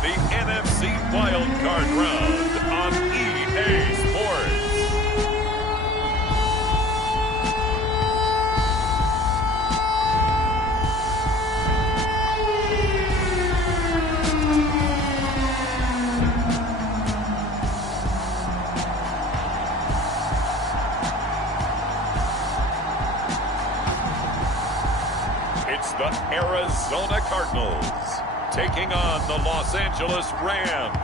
the NFC Wild Card Round on EA Sports. It's the Arizona Cardinals taking on the Los Angeles Rams.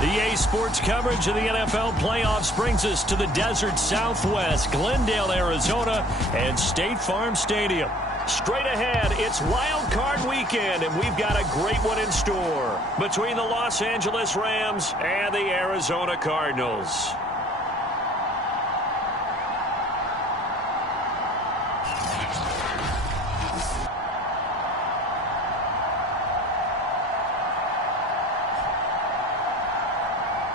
The EA Sports coverage of the NFL playoffs brings us to the desert Southwest, Glendale, Arizona, and State Farm Stadium. Straight ahead, it's Wild Card Weekend, and we've got a great one in store between the Los Angeles Rams and the Arizona Cardinals.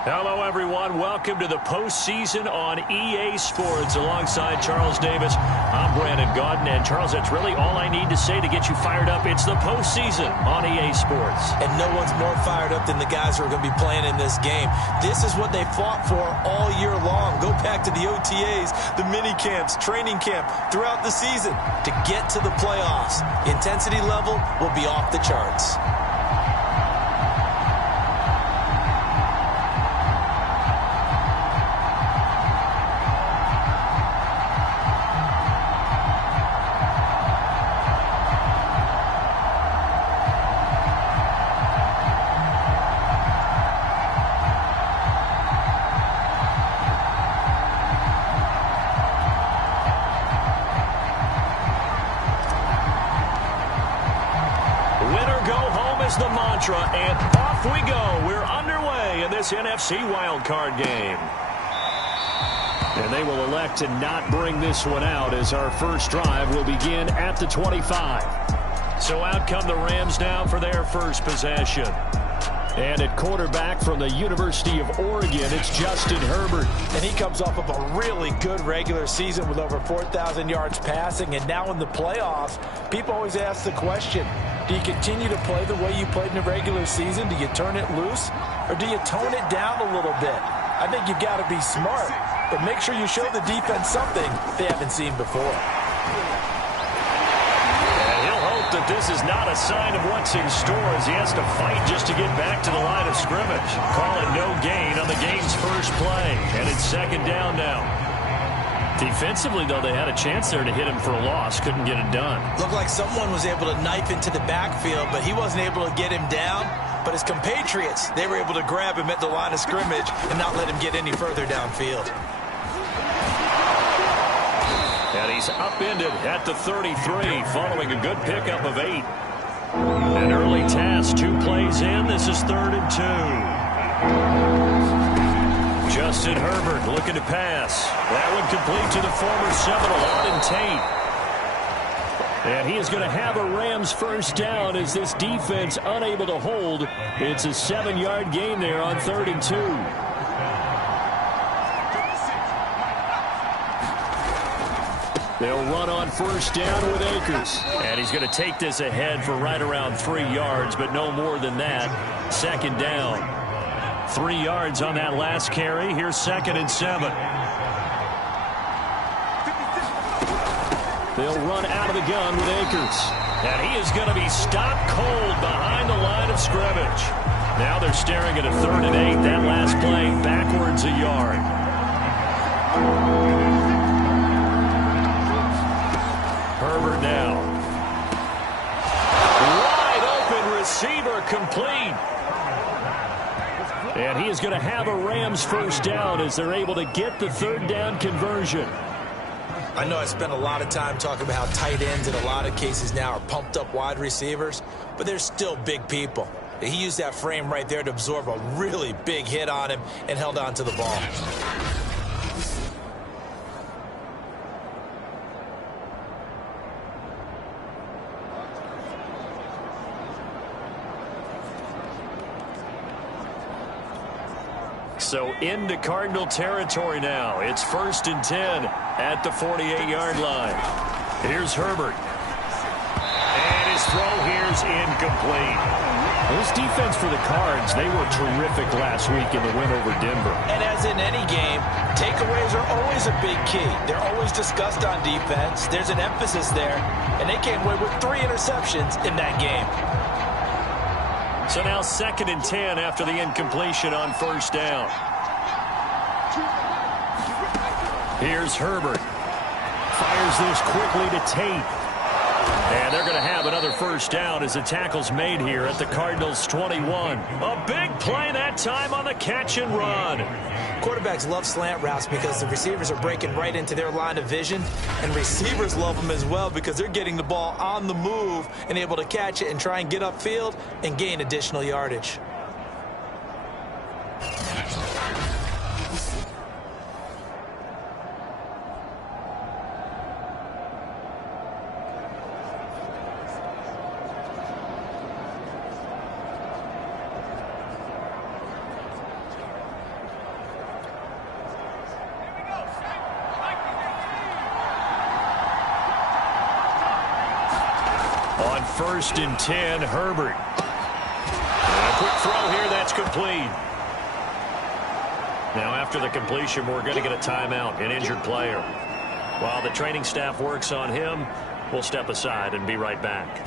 Hello, everyone. Welcome to the postseason on EA Sports. Alongside Charles Davis, I'm Brandon Gaudin. And, Charles, that's really all I need to say to get you fired up. It's the postseason on EA Sports. And no one's more fired up than the guys who are going to be playing in this game. This is what they fought for all year long. Go back to the OTAs, the mini camps, training camp, throughout the season to get to the playoffs. Intensity level will be off the charts. The mantra, and off we go. We're underway in this NFC wildcard game. And they will elect to not bring this one out as our first drive will begin at the 25. So out come the Rams now for their first possession. And at quarterback from the University of Oregon, it's Justin Herbert. And he comes off of a really good regular season with over 4,000 yards passing. And now in the playoffs, people always ask the question, do you continue to play the way you played in the regular season? Do you turn it loose? Or do you tone it down a little bit? I think you've got to be smart. But make sure you show the defense something they haven't seen before. That this is not a sign of what's in store as he has to fight just to get back to the line of scrimmage. Call it no gain on the game's first play, and it's second down now. Defensively, though, they had a chance there to hit him for a loss. Couldn't get it done. Looked like someone was able to knife into the backfield, but he wasn't able to get him down. But his compatriots, they were able to grab him at the line of scrimmage and not let him get any further downfield. And he's upended at the 33 following a good pickup of 8. An early task, 2 plays in. This is 3rd and 2. Justin Herbert looking to pass. That one complete to the former Seminole, Auden Tate. And he is going to have a Rams first down as this defense unable to hold. It's a 7-yard gain there on 3rd and 2. They'll run on first down with Akers. And he's going to take this ahead for right around 3 yards, but no more than that. Second down. 3 yards on that last carry. Here's 2nd and 7. They'll run out of the gun with Akers. And he is going to be stopped cold behind the line of scrimmage. Now they're staring at a 3rd and 8. That last play backwards a yard. Herbert now. Wide open receiver complete. And he is going to have a Rams first down as they're able to get the 3rd down conversion. I know I spent a lot of time talking about how tight ends in a lot of cases now are pumped up wide receivers, but they're still big people. He used that frame right there to absorb a really big hit on him and held on to the ball. So into Cardinal territory now. It's 1st and 10 at the 48-yard line. Here's Herbert. And his throw is incomplete. This defense for the Cards, they were terrific last week in the win over Denver. And as in any game, takeaways are always a big key. They're always discussed on defense. There's an emphasis there, and they came away with 3 interceptions in that game. So now 2nd and 10 after the incompletion on first down. Here's Herbert. Fires this quickly to Tate. And they're going to have another first down as the tackle's made here at the Cardinals' 21. A big play that time on the catch and run. Quarterbacks love slant routes because the receivers are breaking right into their line of vision, and receivers love them as well because they're getting the ball on the move and able to catch it and try and get upfield and gain additional yardage. On 1st and 10, Herbert. And a quick throw here, that's complete. Now after the completion, we're going to get a timeout, an injured player. While the training staff works on him, we'll step aside and be right back.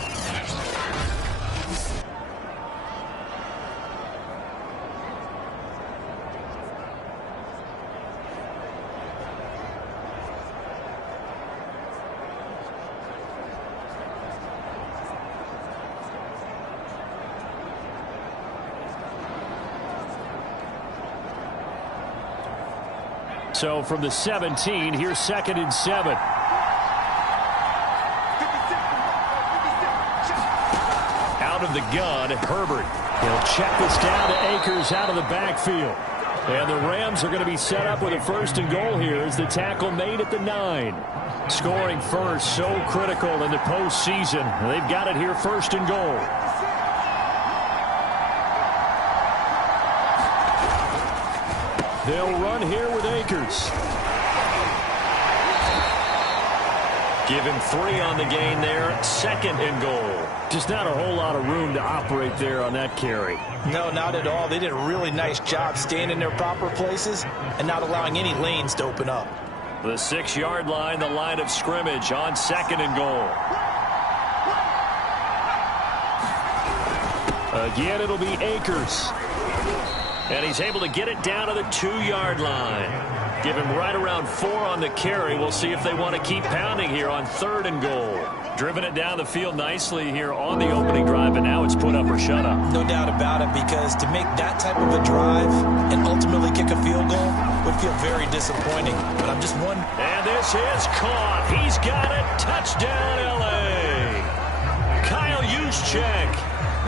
So from the 17, here's 2nd and 7. Out of the gun, Herbert. He'll check this down to Akers out of the backfield. And the Rams are going to be set up with a 1st and goal here as the tackle made at the 9. Scoring first, so critical in the postseason. They've got it here, 1st and goal. They'll run here with Akers. Give him 3 on the gain there. 2nd and goal. Just not a whole lot of room to operate there on that carry. No, not at all. They did a really nice job staying in their proper places and not allowing any lanes to open up. The 6-yard line, the line of scrimmage on 2nd and goal. Again, it'll be Akers. And he's able to get it down to the 2-yard line. Give him right around 4 on the carry. We'll see if they want to keep pounding here on 3rd and goal. Driven it down the field nicely here on the opening drive, and now it's put up or shut up. No doubt about it, because to make that type of a drive and ultimately kick a field goal would feel very disappointing. But I'm just one. And this is caught. He's got it. Touchdown, L.A. Kyle Juszczyk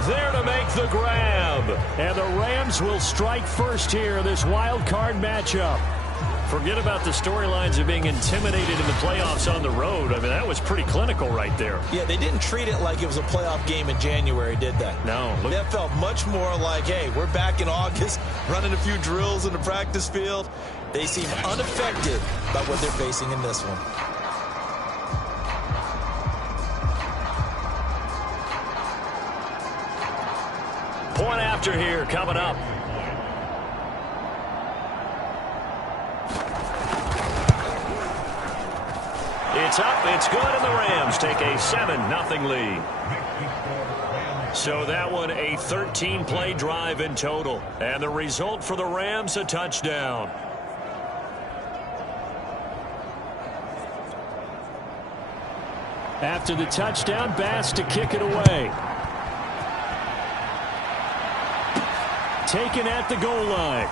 there to make the grab. And the Rams will strike first here in this wild card matchup. Forget about the storylines of being intimidated in the playoffs on the road. I mean, that was pretty clinical right there. Yeah, they didn't treat it like it was a playoff game in January, did they? No. That felt much more like, hey, we're back in August, running a few drills in the practice field. They seem unaffected by what they're facing in this one. Point after here coming up. It's up, it's good, and the Rams take a 7-0 lead. So that one, a 13-play drive in total. And the result for the Rams, a touchdown. After the touchdown, Bass to kick it away. Taken at the goal line.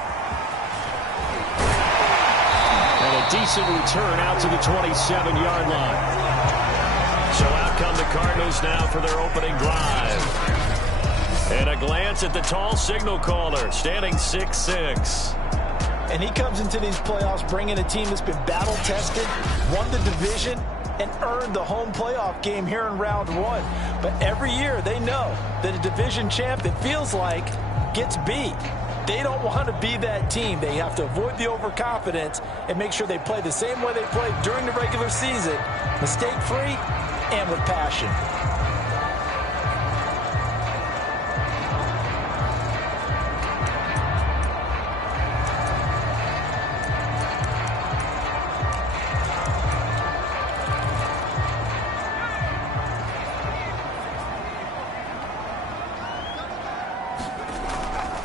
And a decent return out to the 27-yard line. So out come the Cardinals now for their opening drive. And a glance at the tall signal caller, standing 6'6". And he comes into these playoffs bringing a team that's been battle-tested, won the division, and earned the home playoff game here in round 1. But every year they know that a division champ, it feels like, gets beat. They don't want to be that team. They have to avoid the overconfidence and make sure they play the same way they played during the regular season, mistake-free and with passion.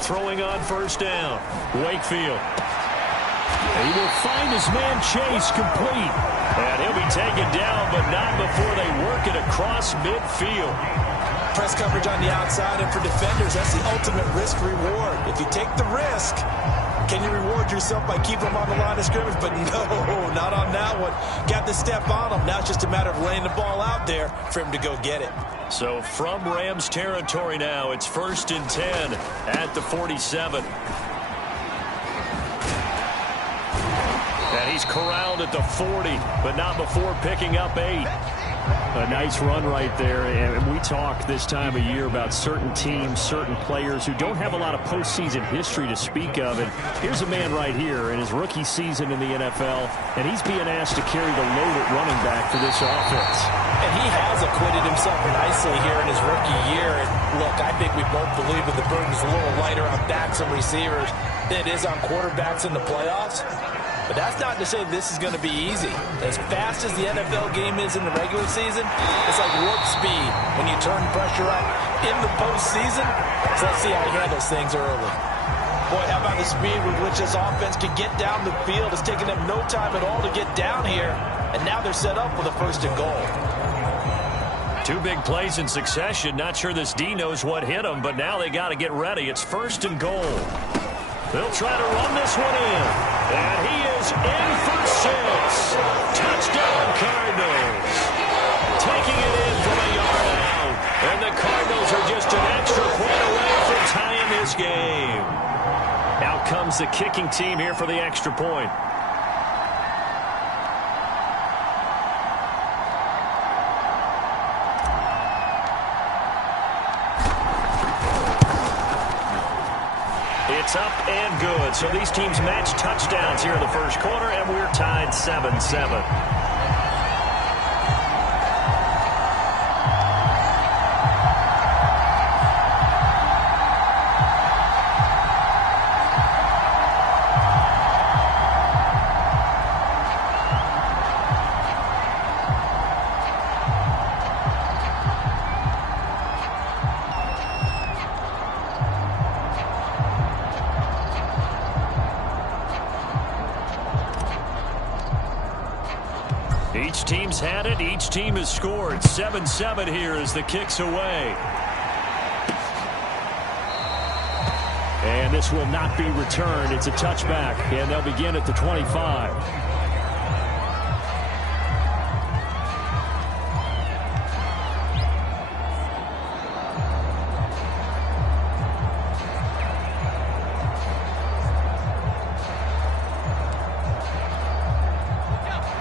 throwing on first down. Wakefield. He will find his man Chase complete. And he'll be taken down, but not before they work it across midfield. Press coverage on the outside, and for defenders, that's the ultimate risk-reward. If you take the risk, can you reward yourself by keeping them on the line of scrimmage? But no, not on that one. Got to step on them. Now it's just a matter of laying the ball out there for him to go get it. So from Rams territory now, it's 1st and 10 at the 47. And he's corralled at the 40, but not before picking up 8. A nice run right there, and we talk this time of year about certain teams, certain players who don't have a lot of postseason history to speak of, and here's a man right here in his rookie season in the NFL, and he's being asked to carry the load at running back for this offense. And he has acquitted himself nicely here in his rookie year, and look, I think we both believe that the burden's a little lighter on backs and receivers than it is on quarterbacks in the playoffs. But that's not to say this is going to be easy. As fast as the NFL game is in the regular season, it's like warp speed when you turn pressure up in the postseason. So let's see how he handles things early. Boy, how about the speed with which this offense can get down the field? It's taken them no time at all to get down here. And now they're set up with a 1st and goal. 2 big plays in succession. Not sure this D knows what hit him, but now they got to get ready. It's 1st and goal. They'll try to run this one in. And he is in for 6. Touchdown, Cardinals. Taking it in from a yard out. And the Cardinals are just an extra point away from tying this game. Out comes the kicking team here for the extra point. It's up and good. So these teams match touchdowns here in the first quarter, and we're tied 7-7. Each team's had it. Each team has scored. 7-7 here as the kick's away. And this will not be returned. It's a touchback, and they'll begin at the 25.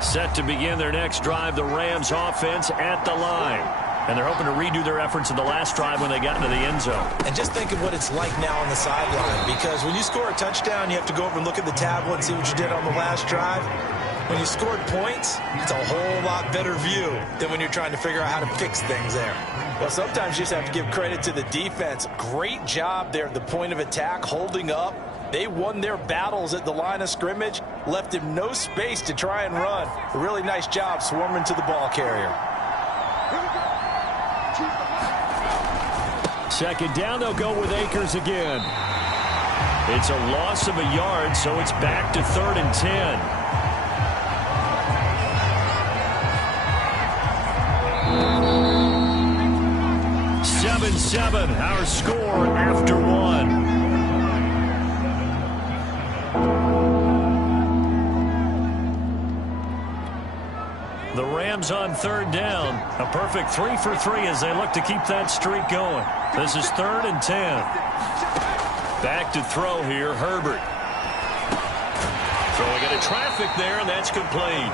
Set to begin their next drive, the Rams offense at the line. And they're hoping to redo their efforts in the last drive when they got into the end zone. And just think of what it's like now on the sideline, because when you score a touchdown, you have to go over and look at the tablet and see what you did on the last drive. When you scored points, it's a whole lot better view than when you're trying to figure out how to fix things there. Well, sometimes you just have to give credit to the defense. Great job there at the point of attack, holding up. They won their battles at the line of scrimmage, left him no space to try and run. A really nice job swarming to the ball carrier. Second down, they'll go with Akers again. It's a loss of a yard, so it's back to 3rd and 10. Our score after 1. The Rams on 3rd down. A perfect 3 for 3 as they look to keep that streak going. This is 3rd and 10. Back to throw here, Herbert. Throwing into traffic there, and that's complete.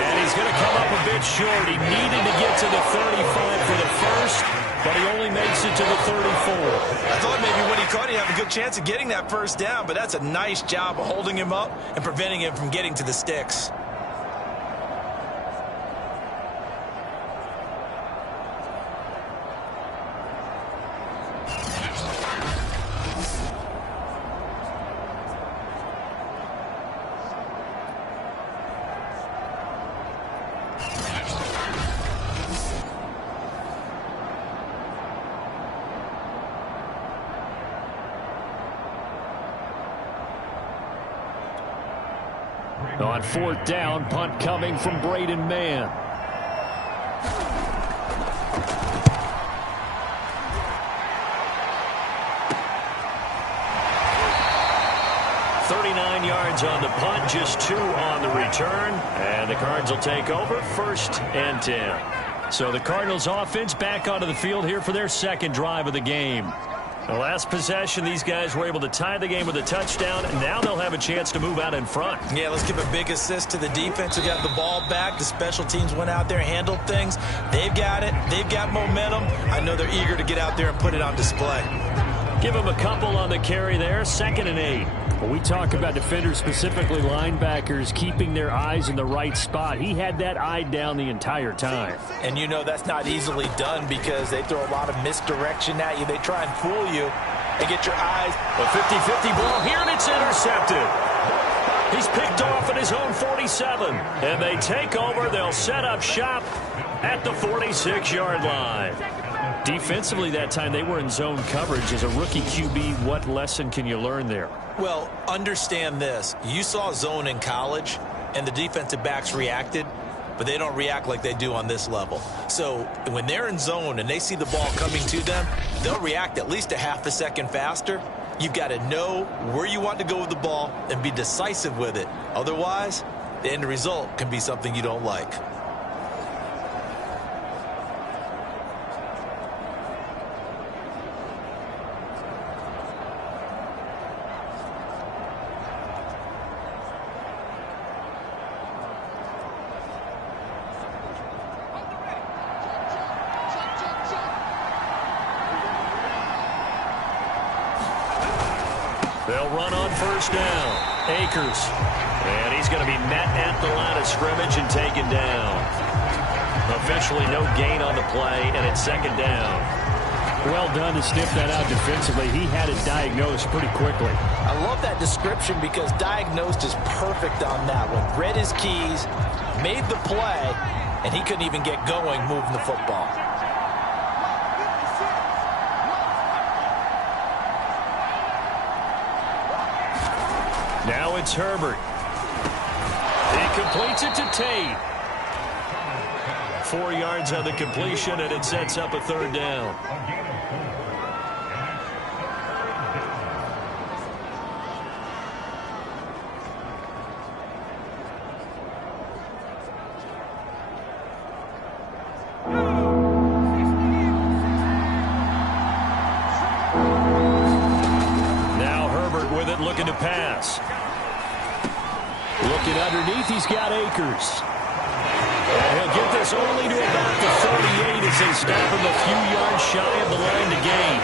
And he's going to come up a bit short. He needed to get to the 35 for the first, but he only makes it to the 34. I thought maybe when he caught it, he'd have a good chance of getting that first down, but that's a nice job of holding him up and preventing him from getting to the sticks. On 4th down, punt coming from Braden Mann. Yards on the punt, just 2 on the return, and the Cards will take over 1st and 10. So the Cardinals offense back onto the field here for their second drive of the game. The last possession, these guys were able to tie the game with a touchdown, and now they'll have a chance to move out in front. Yeah, let's give a big assist to the defense who got the ball back. The special teams went out there, handled things. They've got it. They've got momentum. I know they're eager to get out there and put it on display. Give them a couple on the carry there, 2nd and 8. When we talk about defenders, specifically linebackers, keeping their eyes in the right spot, he had that eye down the entire time. And you know that's not easily done because they throw a lot of misdirection at you. They try and fool you and get your eyes. A 50-50 ball here, and it's intercepted. He's picked off at his own 47. And they take over. They'll set up shop at the 46-yard line. Defensively that time, they were in zone coverage. As a rookie QB, what lesson can you learn there? Well, understand this. You saw zone in college, and the defensive backs reacted, but they don't react like they do on this level. So when they're in zone and they see the ball coming to them, they'll react at least a half a second faster. You've got to know where you want to go with the ball and be decisive with it. Otherwise, the end result can be something you don't like. They'll run on 1st down. Akers. And he's going to be met at the line of scrimmage and taken down. Officially no gain on the play, and it's 2nd down. Well done to sniff that out defensively. He had it diagnosed pretty quickly. I love that description because diagnosed is perfect on that one. Read his keys, made the play, and he couldn't even get going moving the football. Now it's Herbert. He completes it to Tate. 4 yards on the completion, and it sets up a 3rd down. Now Herbert with it, looking to pass. Looking underneath, he's got Akers. And he'll get this only to about the 38 as they stop him a few yards shy of the line to gain.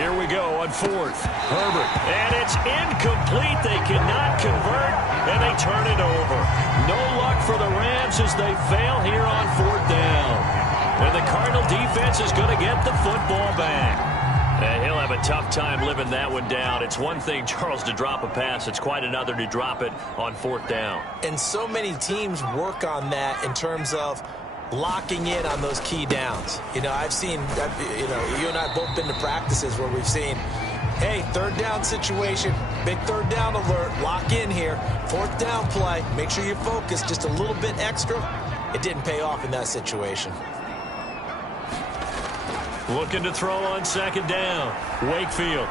Here we go on 4th. Herbert. And it's incomplete. They cannot convert, and they turn it over. No luck for the Rams as they fail here on 4th down. And the Cardinal defense is going to get the football back. And he'll have a tough time living that one down. It's one thing, Charles, to drop a pass. It's quite another to drop it on 4th down. And so many teams work on that in terms of locking in on those key downs. You know, I've seen, you and I have both been to practices where we've seen, hey, 3rd down situation, big 3rd down alert, lock in here, 4th down play, make sure you're focused just a little bit extra. It didn't pay off in that situation. Looking to throw on 2nd down. Wakefield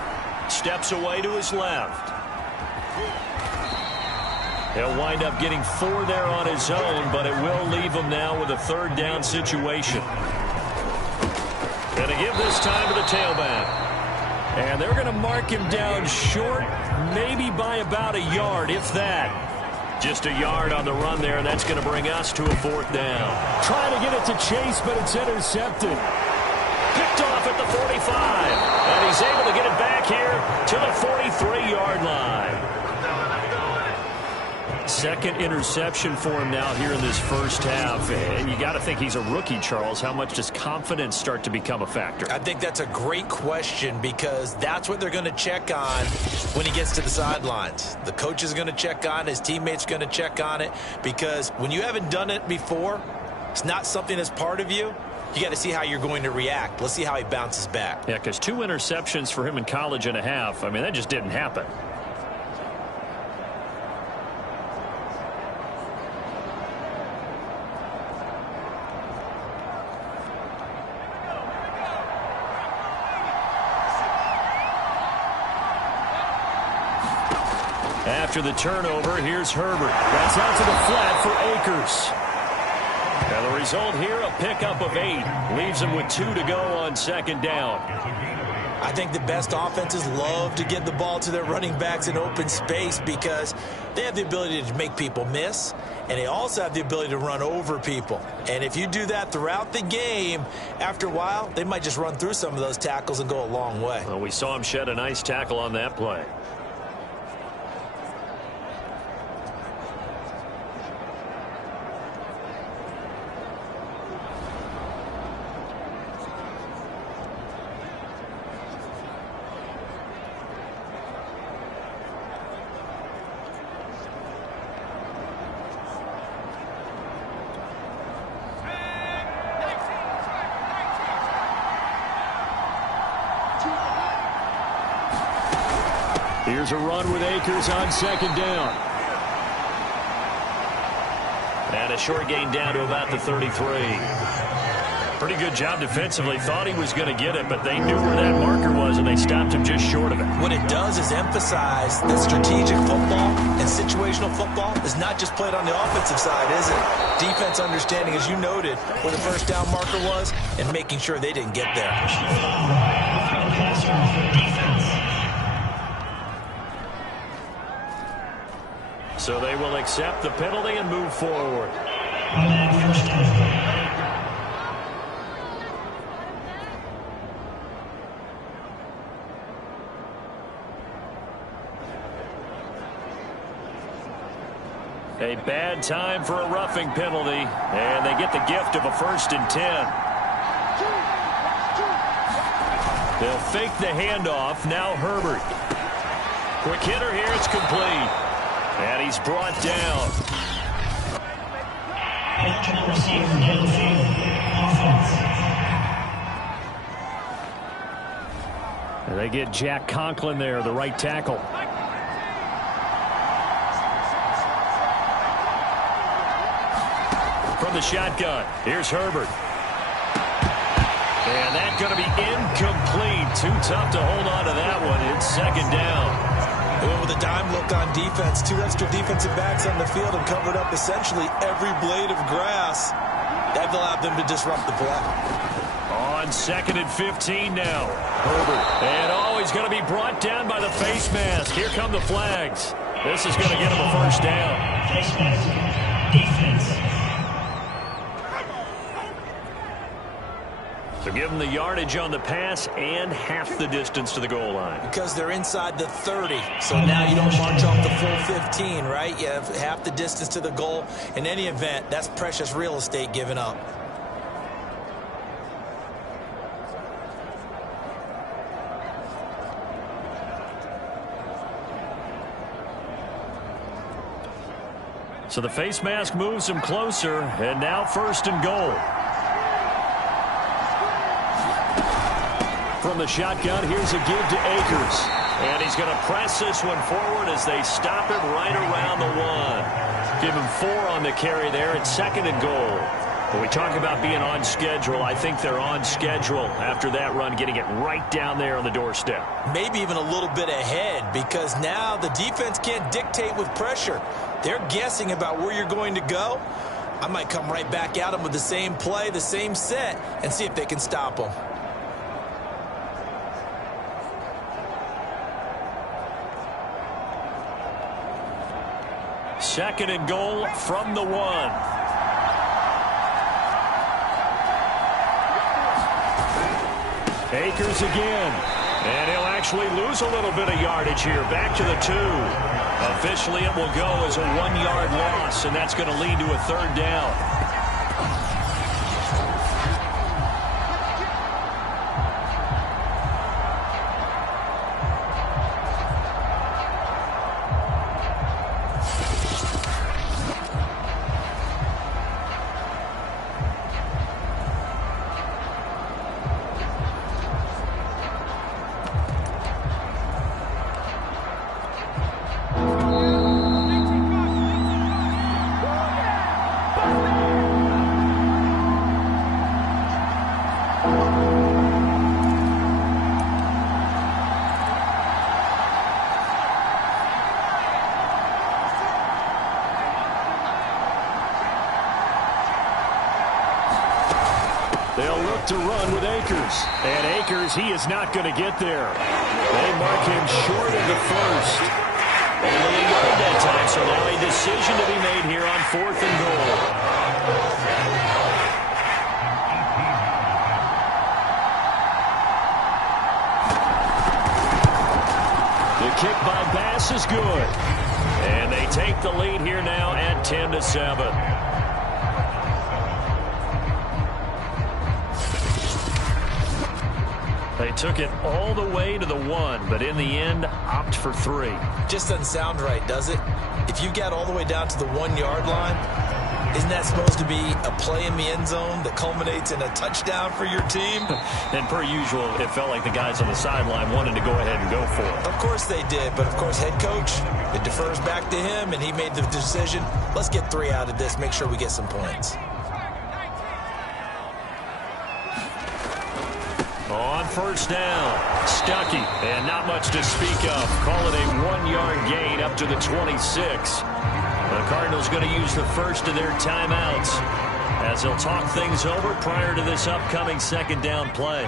steps away to his left. He'll wind up getting 4 there on his own, but it will leave him now with a 3rd down situation. Going to give this time to the tailback. And they're going to mark him down short, maybe by about a yard, if that. Just a yard on the run there, and that's going to bring us to a 4th down. Trying to get it to Chase, but it's intercepted. Picked off at the 45. And he's able to get it back here to the 43-yard line. 2nd interception for him now here in this first half. And you got to think he's a rookie, Charles. How much does confidence start to become a factor? I think that's a great question because that's what they're going to check on when he gets to the sidelines. The coach is going to check on it. His teammates going to check on it because when you haven't done it before, it's not something that's part of you. you got to see how you're going to react. Let's see how he bounces back. Yeah, because 2 interceptions for him in college and a half. I mean, that just didn't happen. After the turnover, here's Herbert. That's out to the flat for Akers. And the result here, a pickup of 8. Leaves him with 2 to go on second down. I think the best offenses love to get the ball to their running backs in open space because they have the ability to make people miss, and they also have the ability to run over people. And if you do that throughout the game, after a while, they might just run through some of those tackles and go a long way. Well, we saw him shed a nice tackle on that play. Here's a run with Akers on second down. And a short gain down to about the 33. Pretty good job defensively. Thought he was going to get it, but they knew where that marker was, and they stopped him just short of it. What it does is emphasize that strategic football and situational football is not just played on the offensive side, is it? Defense understanding, as you noted, where the first down marker was and making sure they didn't get there. So they will accept the penalty and move forward. A bad time for a roughing penalty, and they get the gift of a 1st and 10. They'll fake the handoff. Now Herbert. Quick hitter here. It's complete. And he's brought down. And they get Jack Conklin there, the right tackle. From the shotgun, here's Herbert. And that's going to be incomplete. Too tough to hold on to that one. It's second down. They went with a dime look on defense. 2 extra defensive backs on the field and covered up essentially every blade of grass. That allowed them to disrupt the play. On 2nd and 15 now. Herbert. And he's going to be brought down by the face mask. Here come the flags. This is going to get him a first down. Face mask. Defense. So give them the yardage on the pass and half the distance to the goal line. Because they're inside the 30. So now you don't march off the full 15, right? You have half the distance to the goal. In any event, that's precious real estate given up. So the face mask moves him closer, and now 1st and goal. From the shotgun, here's a give to Akers. And he's going to press this one forward as they stop him right around the 1. Give him 4 on the carry there. It's 2nd and goal. When we talk about being on schedule, I think they're on schedule after that run, getting it right down there on the doorstep. Maybe even a little bit ahead, because now the defense can't dictate with pressure. They're guessing about where you're going to go. I might come right back at them with the same play, the same set, and see if they can stop them. Second and goal from the 1. Akers again. And he'll actually lose a little bit of yardage here. Back to the 2. Officially, it will go as a 1-yard loss, and that's going to lead to a 3rd down. They'll look to run with Akers. And Akers, he is not going to get there. They mark him short of the first. Only a yard that time, so now a decision to be made here on 4th and goal. The kick by Bass is good. And they take the lead here now at 10-7. They took it all the way to the 1, but in the end, opt for 3. Just doesn't sound right, does it? If you get all the way down to the 1-yard line, isn't that supposed to be a play in the end zone that culminates in a touchdown for your team? And per usual, it felt like the guys on the sideline wanted to go ahead and go for it. Of course they did, but of course head coach, it defers back to him, and he made the decision. Let's get 3 out of this, make sure we get some points. On first down, Stuckey, and not much to speak of. Call it a 1-yard gain up to the 26. The Cardinals going to use the first of their timeouts as they'll talk things over prior to this upcoming 2nd down play.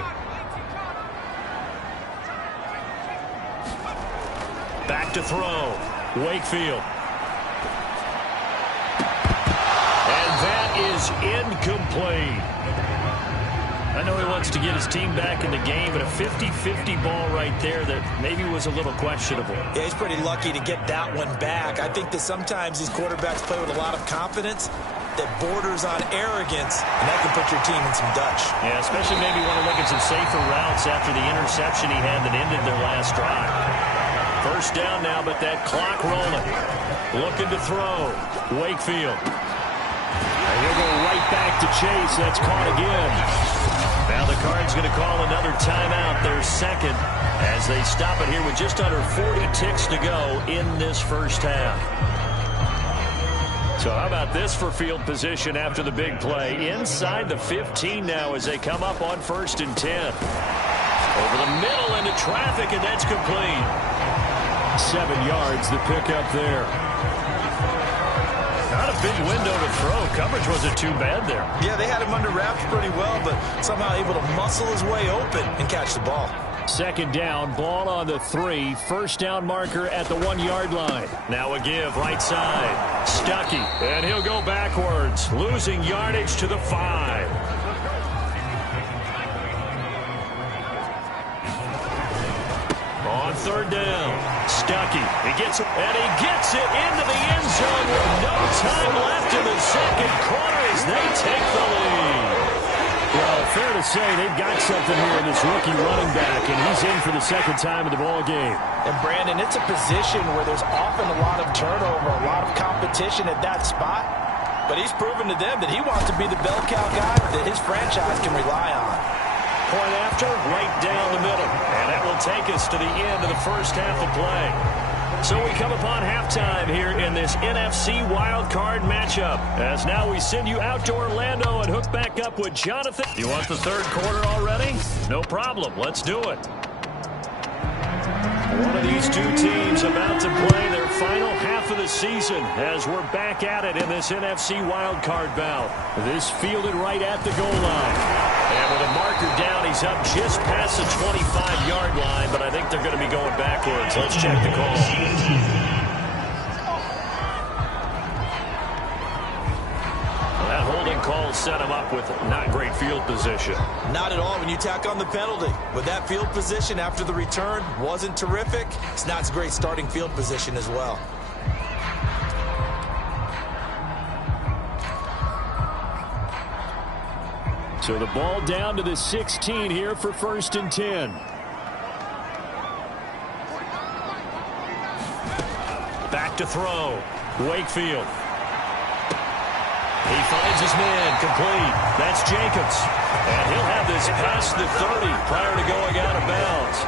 Back to throw, Wakefield. And that is incomplete. I know he wants to get his team back in the game, but a 50-50 ball right there that maybe was a little questionable. Yeah, he's pretty lucky to get that one back. I think that sometimes these quarterbacks play with a lot of confidence that borders on arrogance, and that can put your team in some Dutch. Yeah, especially maybe want to look at some safer routes after the interception he had that ended their last drive. First down now, but that clock rolling. Looking to throw. Wakefield. And he'll go right back to Chase. That's caught again. Now the Cards going to call another timeout, their 2nd, as they stop it here with just under 40 ticks to go in this first half. So how about this for field position after the big play? Inside the 15 now as they come up on 1st and 10. Over the middle into traffic, and that's complete. 7 yards, the pickup there. Not a big window to throw. Coverage wasn't too bad there. Yeah, they had him under wraps pretty well, but somehow able to muscle his way open and catch the ball. 2nd down, ball on the 3. First down marker at the 1-yard line. Now a give, right side. Stuckey, and he'll go backwards, losing yardage to the 5. On 3rd down, Stuckey, he gets it into the end zone with no time left in the 2nd quarter as they take the lead. Well, fair to say they've got something here in this rookie running back, and he's in for the 2nd time of the ball game. And Brandon, it's a position where there's often a lot of turnover, a lot of competition at that spot, but he's proven to them that he wants to be the bell cow guy that his franchise can rely on. Point after, right down the middle. And that will take us to the end of the first half of play. So we come upon halftime here in this NFC wildcard matchup. As now we send you out to Orlando and hook back up with Jonathan. You want the 3rd quarter already? No problem. Let's do it. One of these two teams about to play their final half of the season as we're back at it in this NFC wildcard bout. This fielded right at the goal line. And with a marker down, he's up just past the 25-yard line, but I think they're going to be going backwards. Let's check the call. Well, that holding call set him up with not great field position. Not at all when you tack on the penalty. With that field position after the return wasn't terrific. It's not a great starting field position as well. So the ball down to the 16 here for 1st and 10. Back to throw. Wakefield. He finds his man complete. That's Jacobs. And he'll have this past the 30 prior to going out of bounds.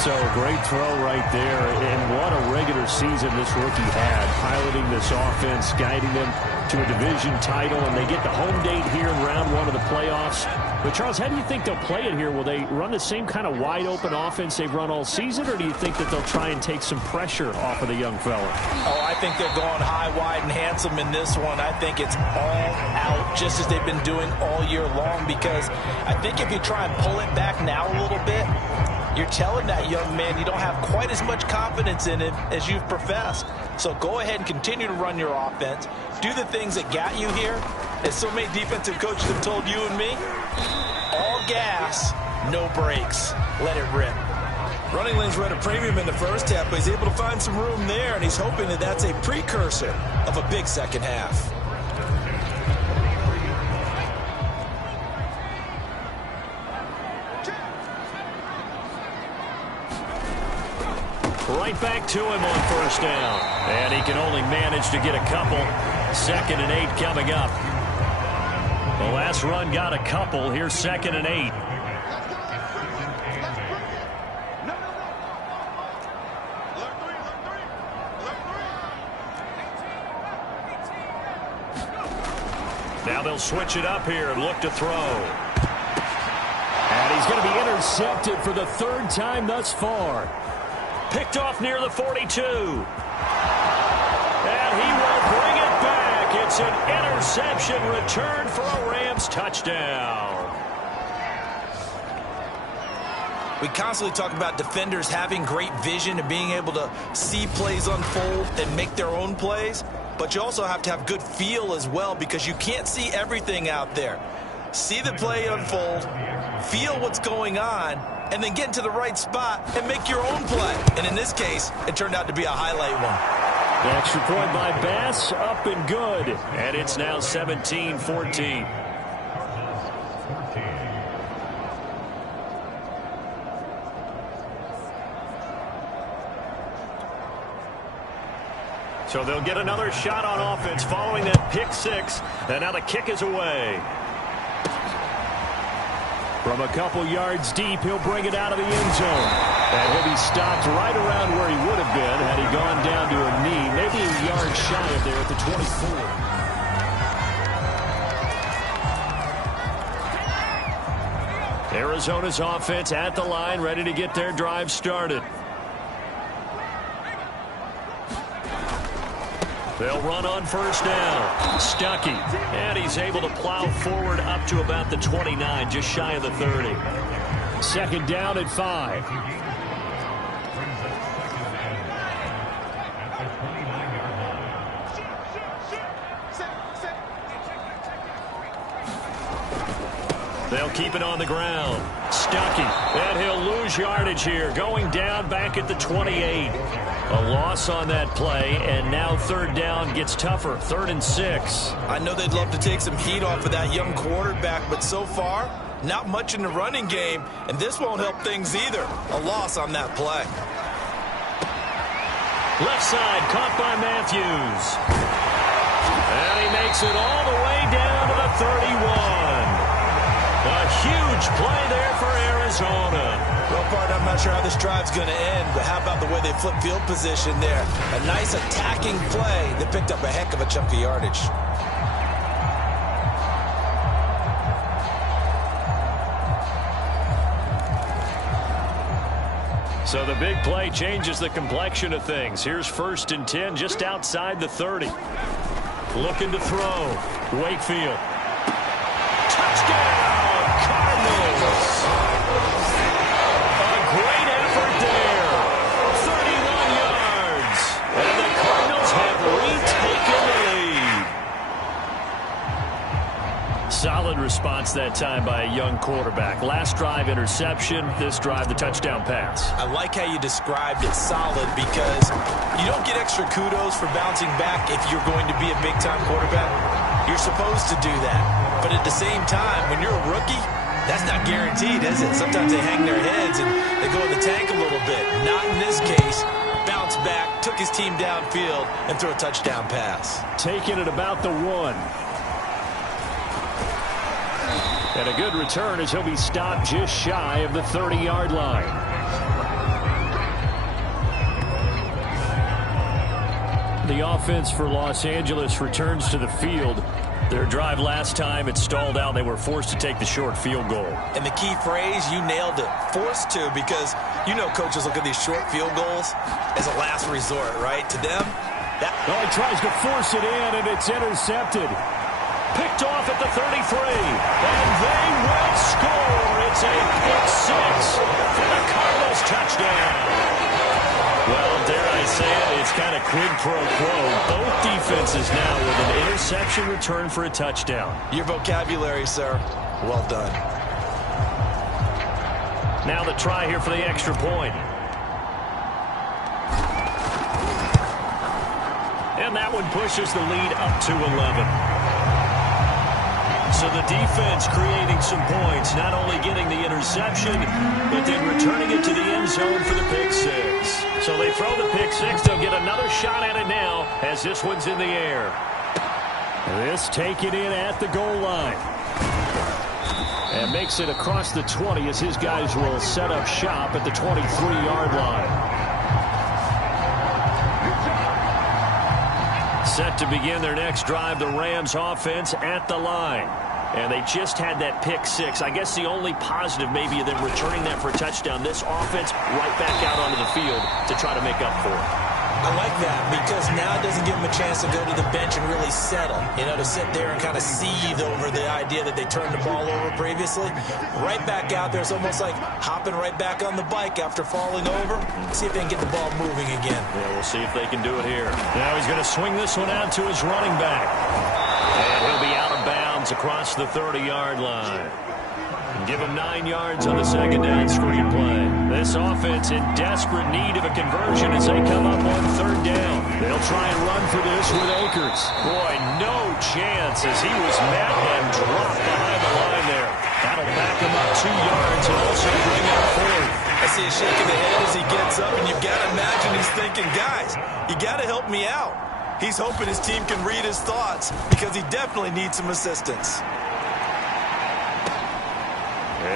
So great throw right there. And what a regular season this rookie had. Piloting this offense, guiding them to a division title, and they get the home date here in round 1 of the playoffs. But, Charles, how do you think they'll play it here? Will they run the same kind of wide-open offense they've run all season, or do you think that they'll try and take some pressure off of the young fella? Oh, I think they're going high, wide, and handsome in this one. I think it's all out, just as they've been doing all year long, because because I think if you try and pull it back now a little bit, you're telling that young man you don't have quite as much confidence in him as you've professed. So go ahead and continue to run your offense. Do the things that got you here. As so many defensive coaches have told you and me, all gas, no brakes. Let it rip. Running lanes were at a premium in the first half, but he's able to find some room there, and he's hoping that that's a precursor of a big second half. Right back to him on first down. And he can only manage to get a couple. 2nd and 8 coming up. The last run got a couple. Here's 2nd and 8. Now they'll switch it up here and look to throw. And he's going to be intercepted for the 3rd time thus far. Picked off near the 42. And he will bring it back. It's an interception return for a Rams touchdown. We constantly talk about defenders having great vision and being able to see plays unfold and make their own plays. But you also have to have good feel as well, because you can't see everything out there. See the play unfold, feel what's going on, and then get into the right spot and make your own play. And in this case, it turned out to be a highlight one. The extra point by Bass, up and good. And it's now 17-14. So they'll get another shot on offense following that pick 6. And now the kick is away. From a couple yards deep, he'll bring it out of the end zone. And he'll be stopped right around where he would have been had he gone down to a knee. Maybe a yard shy of there at the 24. Arizona's offense at the line, ready to get their drive started. They'll run on first down. Stuckey. And he's able to plow forward up to about the 29, just shy of the 30. 2nd down at 5. They'll keep it on the ground. Stuckey. And he'll lose yardage here. Going down back at the 28. A loss on that play, and now 3rd down gets tougher. 3rd and 6. I know they'd love to take some heat off of that young quarterback, but so far, not much in the running game, and this won't help things either. A loss on that play. Left side, caught by Matthews. And he makes it all the way down to the 31. A huge play there for Arizona. Well, partner, I'm not sure how this drive's going to end, but how about the way they flip field position there? A nice attacking play that picked up a heck of a chunk of yardage. So the big play changes the complexion of things. Here's 1st and 10 just outside the 30. Looking to throw. Wakefield. Touchdown, Cardinals. Great effort there. 31 yards. And the Cardinals have retaken the lead. Solid response that time by a young quarterback. Last drive, interception. This drive, the touchdown pass. I like how you described it, solid, because you don't get extra kudos for bouncing back if you're going to be a big-time quarterback. You're supposed to do that. But at the same time, when you're a rookie, that's not guaranteed, is it? Sometimes they hang their heads and they go in the tank a little bit. Not in this case. Bounce back, took his team downfield, and threw a touchdown pass. Taking it about the 1. And a good return as he'll be stopped just shy of the 30-yard line. The offense for Los Angeles returns to the field. Their drive last time, it stalled out. They were forced to take the short field goal. And the key phrase, you nailed it. Forced to, because you know coaches look at these short field goals as a last resort, right? To them, that... Well, he tries to force it in, and it's intercepted. Picked off at the 33. And they will is a pick six for the Cardinals touchdown. Well, dare I say it, it's kind of quid pro quo. Both defenses now with an interception return for a touchdown. Your vocabulary, sir. Well done. Now the try here for the extra point. And that one pushes the lead up to 11. So the defense creating some points, not only getting the interception, but then returning it to the end zone for the pick six. So they throw the pick six. They'll get another shot at it now as this one's in the air. This taken in at the goal line. And makes it across the 20 as his guys will set up shop at the 23-yard line. Set to begin their next drive, the Rams offense at the line. And they just had that pick six. I guess the only positive maybe of them returning that for a touchdown. This offense right back out onto the field to try to make up for it. I like that because now it doesn't give them a chance to go to the bench and really settle. You know, to sit there and kind of seethe over the idea that they turned the ball over previously. Right back out there. It's almost like hopping right back on the bike after falling over. See if they can get the ball moving again. Yeah, we'll see if they can do it here. Now he's going to swing this one out to his running back. And he'll be out of bounds across the 30-yard line. Give him 9 yards on the second down screen play. This offense in desperate need of a conversion as they come up on third down. They'll try and run for this with Akers. Boy, no chance as he was met and dropped behind the line there. That'll back him up 2 yards and also bring up fourth. I see a shake of the head as he gets up, and you've got to imagine he's thinking, guys, you got to help me out. He's hoping his team can read his thoughts because he definitely needs some assistance.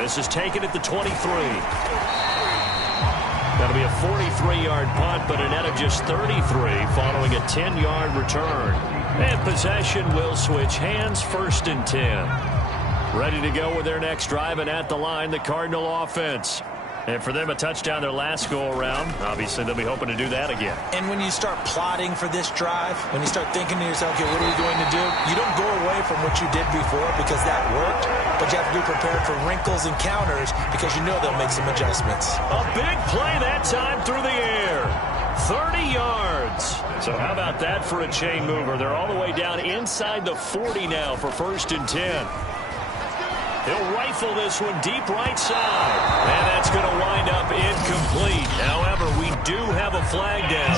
This is taken at the 23. That'll be a 43-yard punt, but a net of just 33 following a 10-yard return. And possession will switch hands, 1st and 10. Ready to go with their next drive, and at the line, the Cardinal offense. And for them, a touchdown their last go-around. Obviously, they'll be hoping to do that again. And when you start plotting for this drive, when you start thinking to yourself, okay, what are we going to do? You don't go away from what you did before because that worked, but you have to be prepared for wrinkles and counters because you know they'll make some adjustments. A big play that time through the air. 30 yards. So how about that for a chain mover? They're all the way down inside the 40 now for 1st and 10. He'll rifle this one deep right side. And that's going to wind up incomplete. However, we do have a flag down.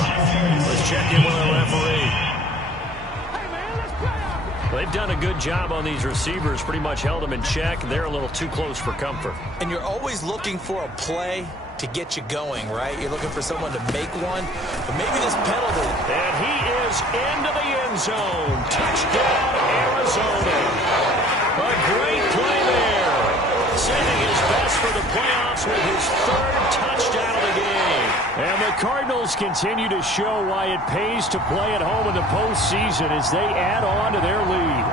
Let's check in with the referee. They've done a good job on these receivers. Pretty much held them in check. They're a little too close for comfort. And you're always looking for a play to get you going, right? You're looking for someone to make one. But maybe this penalty. And he is into the end zone. Touchdown, Arizona. A great play there. Saving his best for the playoffs with his 3rd touchdown of the game. And the Cardinals continue to show why it pays to play at home in the postseason as they add on to their lead.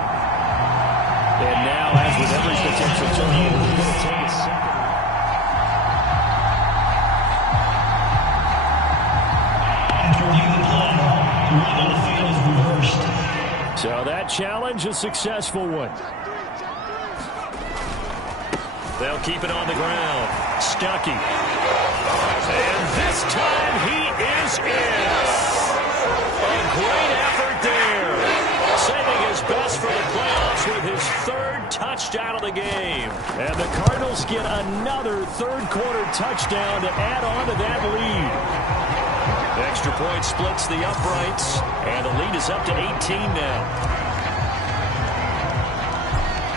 And now, as with every potential turnover, we're going to take a second. After review the play, the run on the field is reversed. So that challenge, a successful one. They'll keep it on the ground. Stuckey. And this time he is in. A great effort there. Saving his best for the playoffs with his 3rd touchdown of the game. And the Cardinals get another 3rd quarter touchdown to add on to that lead. Extra point splits the uprights. And the lead is up to 18 now.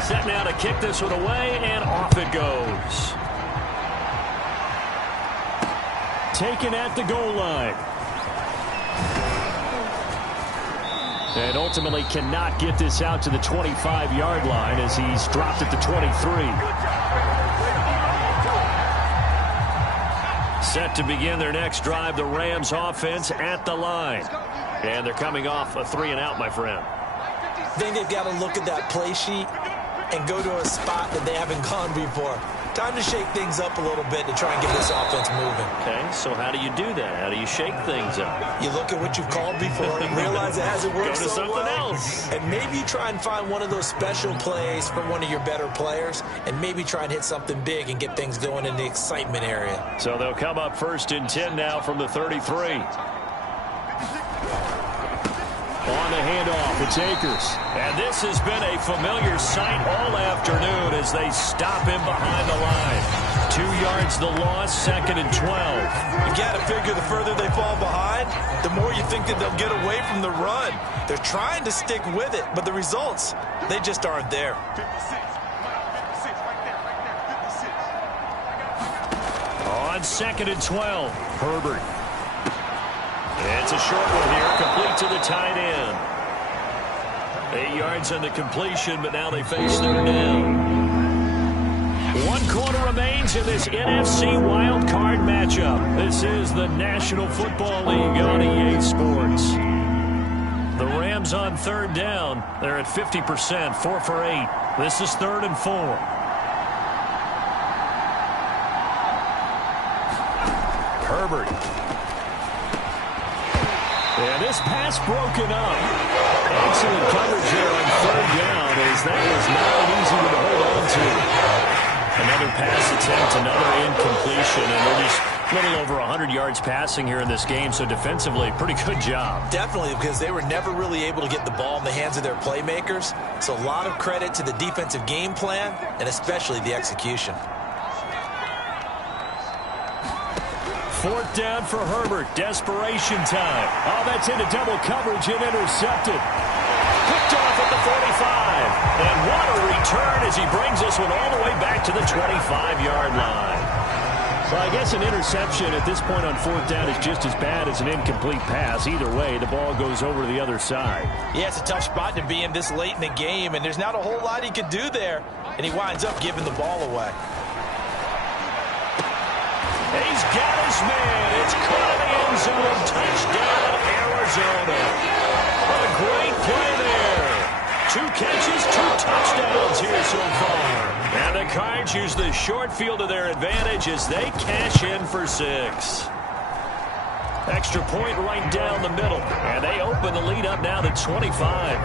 Set now to kick this one away, and off it goes. Taken at the goal line. And ultimately cannot get this out to the 25-yard line as he's dropped at the 23. Set to begin their next drive, the Rams offense at the line. And they're coming off a 3-and-out, my friend. I think they've got to look at that play sheet and go to a spot that they haven't gone before. Time to shake things up a little bit to try and get this offense moving. Okay, so how do you do that? How do you shake things up? You look at what you've called before, realize it hasn't worked Go to so something well, else. and maybe try and find one of those special plays from one of your better players, and maybe try and hit something big and get things going in the excitement area. So they'll come up 1st and 10 now from the 33. On the handoff, it's Akers. And this has been a familiar sight all afternoon as they stop him behind the line. 2 yards the loss, 2nd and 12. You got to figure the further they fall behind, the more you think that they'll get away from the run. They're trying to stick with it, but the results, they just aren't there. On 2nd and 12, Herbert. It's a short one here, complete to the tight end. 8 yards on the completion, but now they face 3rd down. 1 quarter remains in this NFC wild card matchup. This is the National Football League on EA Sports. The Rams on 3rd down. They're at 50%, 4 for 8. This is 3rd and 4. Herbert. And this pass broken up. Excellent coverage there on 3rd down as that was not an easy one to hold on to. Another pass attempt, another incompletion, and they're just a little over 100 yards passing here in this game, so defensively, pretty good job. Definitely, because they were never really able to get the ball in the hands of their playmakers. So a lot of credit to the defensive game plan, and especially the execution. 4th down for Herbert. Desperation time. Oh, that's into double coverage and intercepted. Picked off at the 45. And what a return as he brings this one all the way back to the 25-yard line. So I guess an interception at this point on 4th down is just as bad as an incomplete pass. Either way, the ball goes over to the other side. Yeah, it's a tough spot to be in this late in the game, and there's not a whole lot he could do there. And he winds up giving the ball away. He's got his man. It's caught in the end zone. Touchdown, Arizona. What a great play there. 2 catches, 2 touchdowns here so far. And the Cards use the short field to their advantage as they cash in for 6. Extra point right down the middle. And they open the lead up now to 25.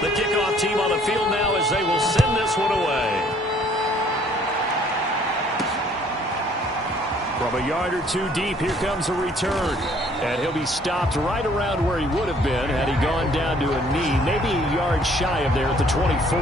The kickoff team on the field now as they will send this one away. From a yard or 2 deep, here comes a return. And he'll be stopped right around where he would have been had he gone down to a knee, maybe a yard shy of there at the 24.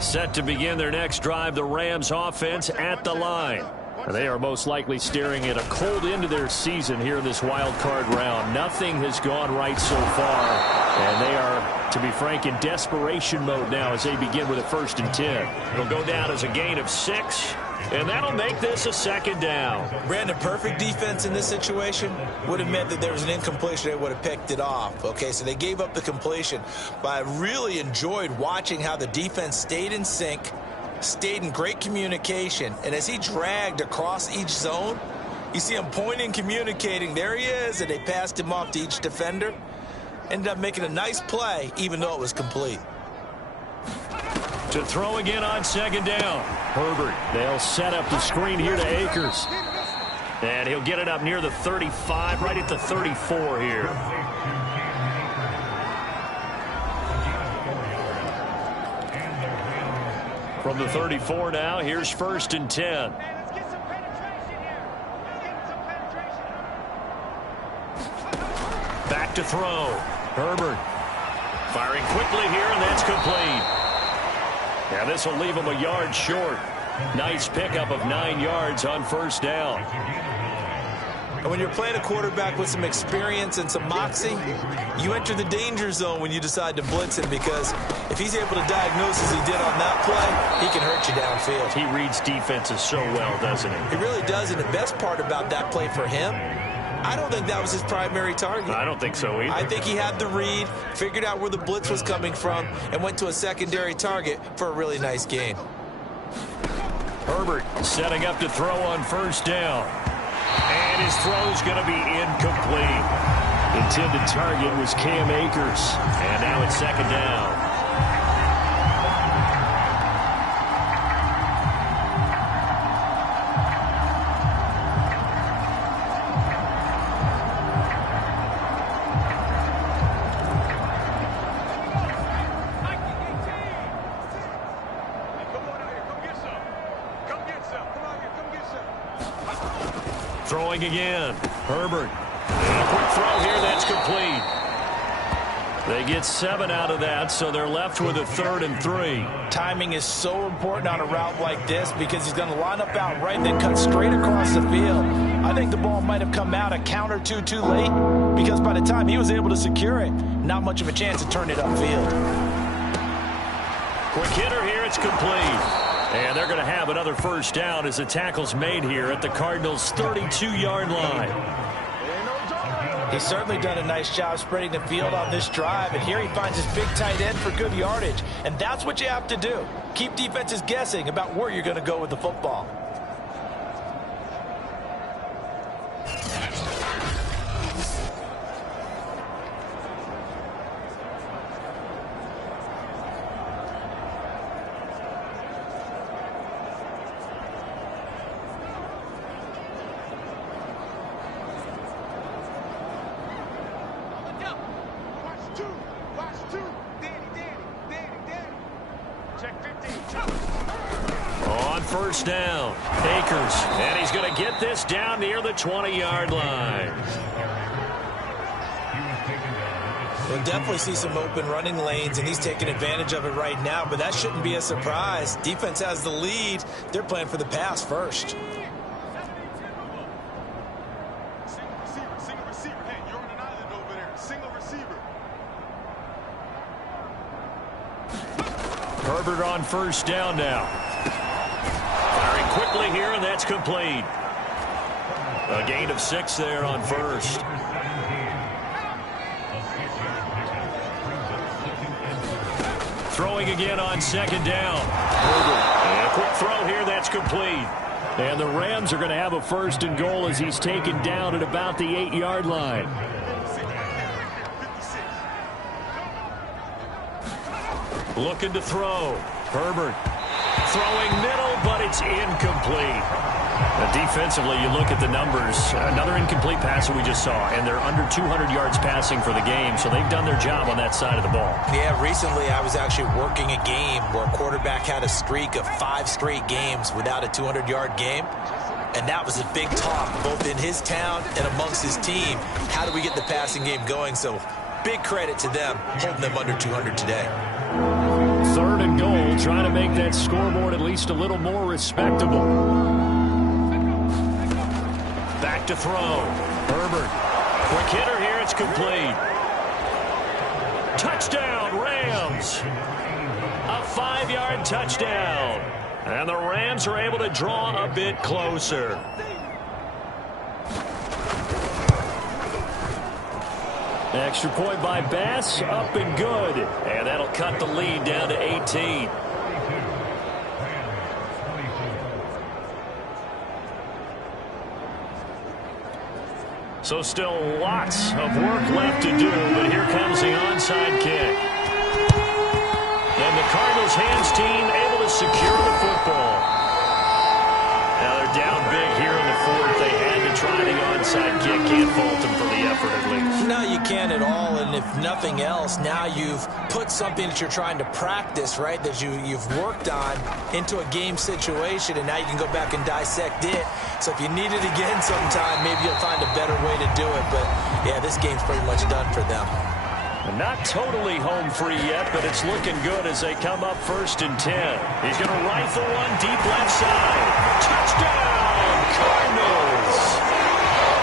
Set to begin their next drive, the Rams offense at the line. They are most likely staring at a cold end to their season here in this wild card round. Nothing has gone right so far, and they are, to be frank, in desperation mode now as they begin with a 1st and 10. It'll go down as a gain of 6, and that'll make this a 2nd down. Brandon, perfect defense in this situation would have meant that there was an incompletion. They would have picked it off. Okay, so they gave up the completion, but I really enjoyed watching how the defense stayed in sync, stayed in great communication, and as he dragged across each zone, you see him pointing, communicating. There he is, and they passed him off to each defender. Ended up making a nice play, even though it was complete. To throw again on 2nd down. Herbert, they'll set up the screen here to Akers. And he'll get it up near the 35, right at the 34 here. From the 34 now, here's 1st and 10. Back to throw. Herbert firing quickly here, and that's complete. Yeah, this will leave him a yard short. Nice pickup of 9 yards on 1st down. And when you're playing a quarterback with some experience and some moxie, you enter the danger zone when you decide to blitz him, because if he's able to diagnose as he did on that play, he can hurt you downfield. He reads defenses so well, doesn't he? He really does, and the best part about that play for him, I don't think that was his primary target. I don't think so either. I think he had the read, figured out where the blitz was coming from, and went to a secondary target for a really nice gain. Herbert setting up to throw on first down. And his throw's going to be incomplete. Intended target was Cam Akers. And now it's second down. Throwing again. Herbert. And a quick throw here. That's complete. They get 7 out of that, so they're left with a 3rd and 3. Timing is so important on a route like this, because he's going to line up out right and then cut straight across the field. I think the ball might have come out a count or two too late, because by the time he was able to secure it, not much of a chance to turn it upfield. Quick hitter here. It's complete. And they're going to have another first down as the tackle's made here at the Cardinals' 32-yard line. He's certainly done a nice job spreading the field on this drive, and here he finds his big tight end for good yardage. And that's what you have to do. Keep defenses guessing about where you're going to go with the football. First down. Akers. And he's going to get this down near the 20-yard line. We'll definitely see some open running lanes, and he's taking advantage of it right now, but that shouldn't be a surprise. Defense has the lead. They're playing for the pass first. Single receiver. Hey, you're on an island over there. Single receiver. Herbert on first down now. Firing quickly here, and that's complete. A gain of 6 there on first. Throwing again on second down. Herbert. And a quick throw here, that's complete. And the Rams are going to have a 1st and goal as he's taken down at about the 8-yard line. Looking to throw. Herbert. Throwing middle, but it's incomplete. Now defensively, you look at the numbers. Another incomplete pass that we just saw, and they're under 200 yards passing for the game, so they've done their job on that side of the ball. Yeah, recently I was actually working a game where a quarterback had a streak of 5 straight games without a 200-yard game, and that was a big talk, both in his town and amongst his team. How do we get the passing game going? So big credit to them, holding them under 200 today. 3rd and goal, trying to make that scoreboard at least a little more respectable. Back to throw. Herbert. Quick hitter here, it's complete. Touchdown, Rams. A 5-yard touchdown. And the Rams are able to draw a bit closer. Extra point by Bass, up and good. And that'll cut the lead down to 18. So still lots of work left to do, but here comes the onside kick. And the Cardinals hands team able to secure the football. Now they're down big here in the 4th. They had to try the onside kick. Can't fault them for the effort at least. No, you can't at all, and if nothing else, now you've put something that you're trying to practice, right, that you've worked on into a game situation, and now you can go back and dissect it. So if you need it again sometime, maybe you'll find a better way to do it. But, yeah, this game's pretty much done for them. Not totally home free yet, but it's looking good as they come up 1st and 10. He's going to rifle one deep left side. Touchdown, Cardinals!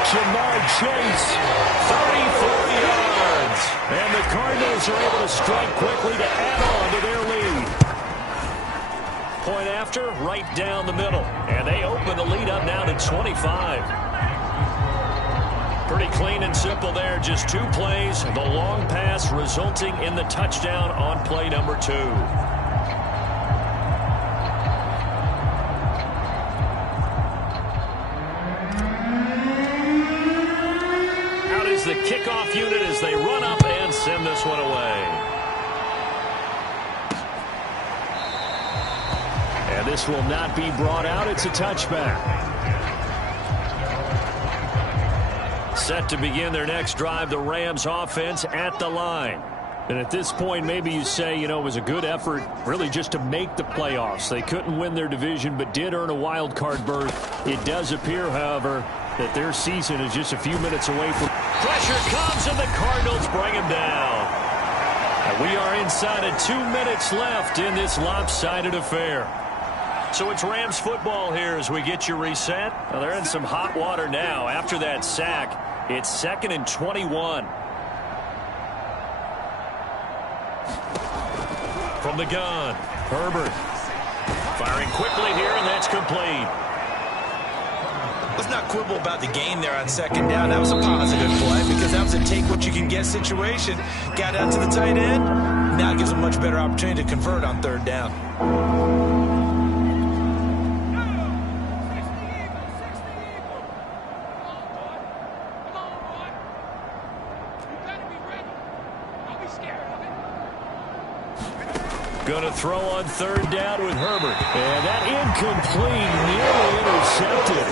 100-yard chase. 34 yards. And the Cardinals are able to strike quickly to add on to their lead. Point after, right down the middle. And they open the lead up now to 25. Pretty clean and simple there. Just 2 plays. The long pass resulting in the touchdown on play number 2. Out is the kickoff unit as they run up and send this one away. And this will not be brought out. It's a touchback. Set to begin their next drive, the Rams offense at the line. And at this point, maybe you say, it was a good effort really just to make the playoffs. They couldn't win their division but did earn a wild card berth. It does appear, however, that their season is just a few minutes away from... Pressure comes and the Cardinals bring him down. And we are inside of 2 minutes left in this lopsided affair. So it's Rams football here as we get you reset. Well, they're in some hot water now after that sack. It's 2nd and 21. From the gun, Herbert. Firing quickly here, and that's complete. Let's not quibble about the gain there on 2nd down. That was a positive play because that was a take-what-you-can-get situation. Got out to the tight end. Now it gives them a much better opportunity to convert on 3rd down. Going to throw on 3rd down with Herbert. And that incomplete, nearly intercepted.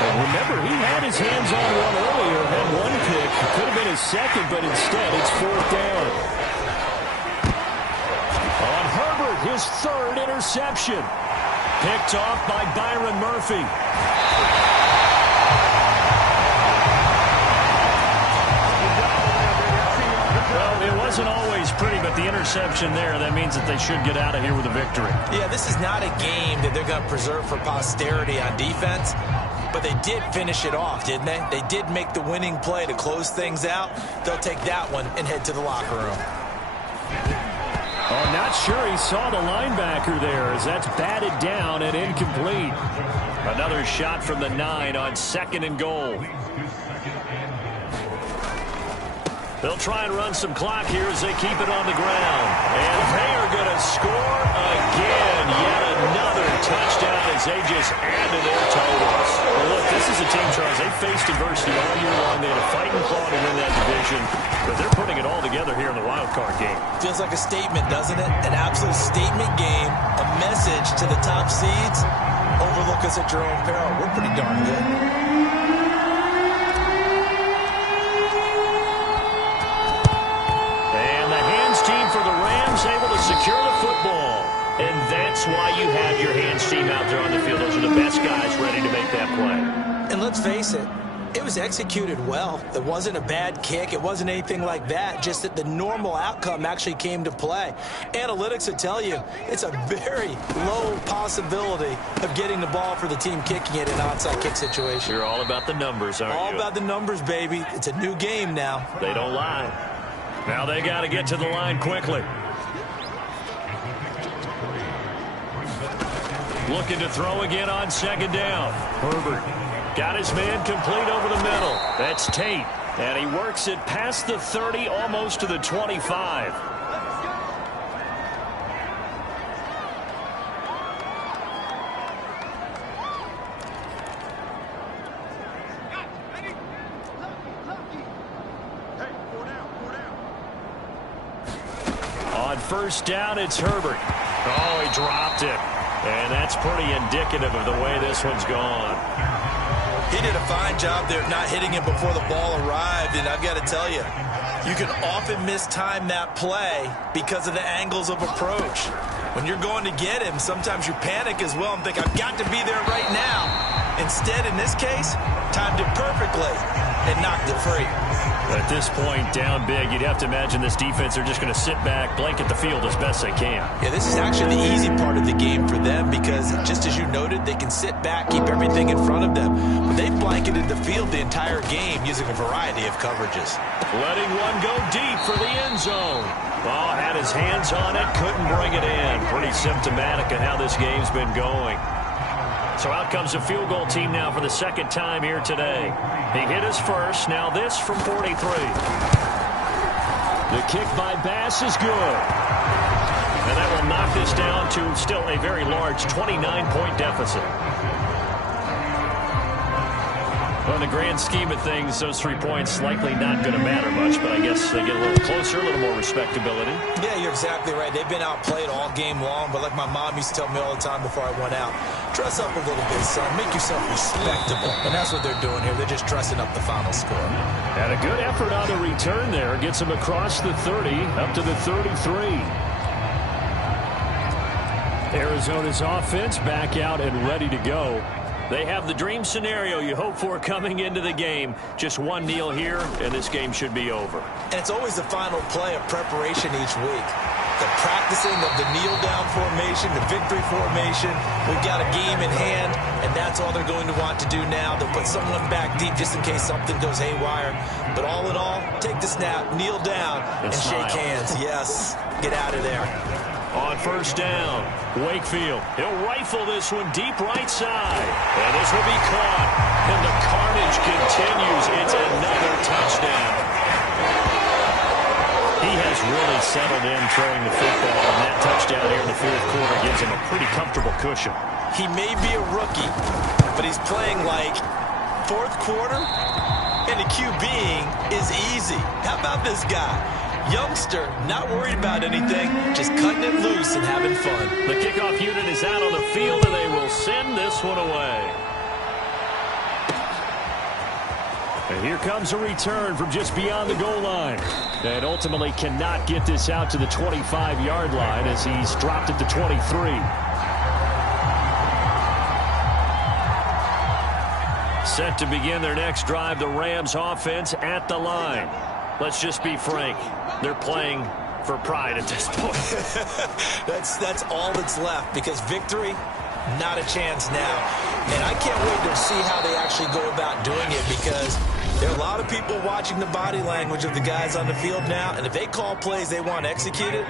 And remember, he had his hands on one earlier, had one pick. It could have been his second, but instead it's 4th down. On Herbert, his 3rd interception. Picked off by Byron Murphy. Well, it wasn't always pretty, but the interception there, that means that they should get out of here with a victory. Yeah, this is not a game that they're going to preserve for posterity on defense, but they did finish it off, didn't they? They did make the winning play to close things out. They'll take that one and head to the locker room. Oh, not sure he saw the linebacker there as that's batted down and incomplete. Another shot from the 9 on 2nd and goal. They'll try and run some clock here as they keep it on the ground. And they are going to score again. Yet another touchdown as they just add to their totals. Well, look, this is a team, Charles. They faced adversity all year long. They had a fighting claw to win that division. But they're putting it all together here in the wild card game. Feels like a statement, doesn't it? An absolute statement game. A message to the top seeds. Overlook us at your own peril. We're pretty darn good. Able to secure the football. And that's why you have your hands team out there on the field. Those are the best guys ready to make that play. And let's face it, it was executed well. It wasn't a bad kick. It wasn't anything like that. Just that the normal outcome actually came to play. Analytics would tell you it's a very low possibility of getting the ball for the team kicking it in an onside kick situation. You're all about the numbers, aren't you? All about the numbers, baby. It's a new game now. They don't lie. Now they got to get to the line quickly. Looking to throw again on 2nd down. Herbert got his man complete over the middle. That's Tate. And he works it past the 30, almost to the 25. On 1st down, it's Herbert. Oh, he dropped it. And that's pretty indicative of the way this one's gone. He did a fine job there not hitting him before the ball arrived. And I've got to tell you, you can often mistime that play because of the angles of approach. When you're going to get him, sometimes you panic as well and think, I've got to be there right now. Instead, in this case, timed it perfectly and knocked it free. At this point, down big, you'd have to imagine this defense are just going to sit back, blanket the field as best they can. Yeah, this is actually the easy part of the game for them because, just as you noted, they can sit back, keep everything in front of them. But they've blanketed the field the entire game using a variety of coverages. Letting one go deep for the end zone. Ball had his hands on it, couldn't bring it in. Pretty symptomatic of how this game's been going. So out comes a field goal team now for the second time here today. He hit his first. Now this from 43. The kick by Bass is good. And that will knock this down to still a very large 29-point deficit. Well, in the grand scheme of things, those 3 points likely not going to matter much, but I guess they get a little closer, a little more respectability. Yeah, you're exactly right. They've been outplayed all game long, but like my mom used to tell me all the time before I went out, dress up a little bit, son. Make yourself respectable. And that's what they're doing here. They're just dressing up the final score. And a good effort on the return there. Gets him across the 30, up to the 33. Arizona's offense back out and ready to go. They have the dream scenario you hope for coming into the game. Just one kneel here, and this game should be over. And it's always the final play of preparation each week. The practicing of the kneel-down formation, the victory formation. We've got a game in hand, and that's all they're going to want to do now. They'll put someone back deep just in case something goes haywire. But all in all, take the snap, kneel down, and shake hands. Yes, get out of there. On first down, Wakefield. He'll rifle this one deep right side. And this will be caught. And the carnage continues. It's another touchdown. He has really settled in throwing the football, and that touchdown here in the fourth quarter gives him a pretty comfortable cushion. He may be a rookie, but he's playing like fourth quarter, and the QBing is easy. How about this guy? Youngster, not worried about anything, just cutting it loose and having fun. The kickoff unit is out on the field, and they will send this one away. And here comes a return from just beyond the goal line. And ultimately cannot get this out to the 25-yard line as he's dropped it to 23. Set to begin their next drive, the Rams offense at the line. Let's just be frank. They're playing for pride at this point. That's all that's left because victory, not a chance now. And I can't wait to see how they actually go about doing it because there are a lot of people watching the body language of the guys on the field now. And if they call plays they want executed,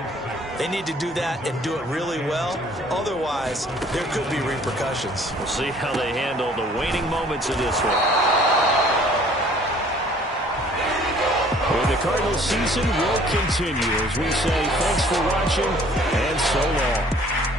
they need to do that and do it really well. Otherwise, there could be repercussions. We'll see how they handle the waning moments of this one. Well, the Cardinals season will continue as we say thanks for watching and so long.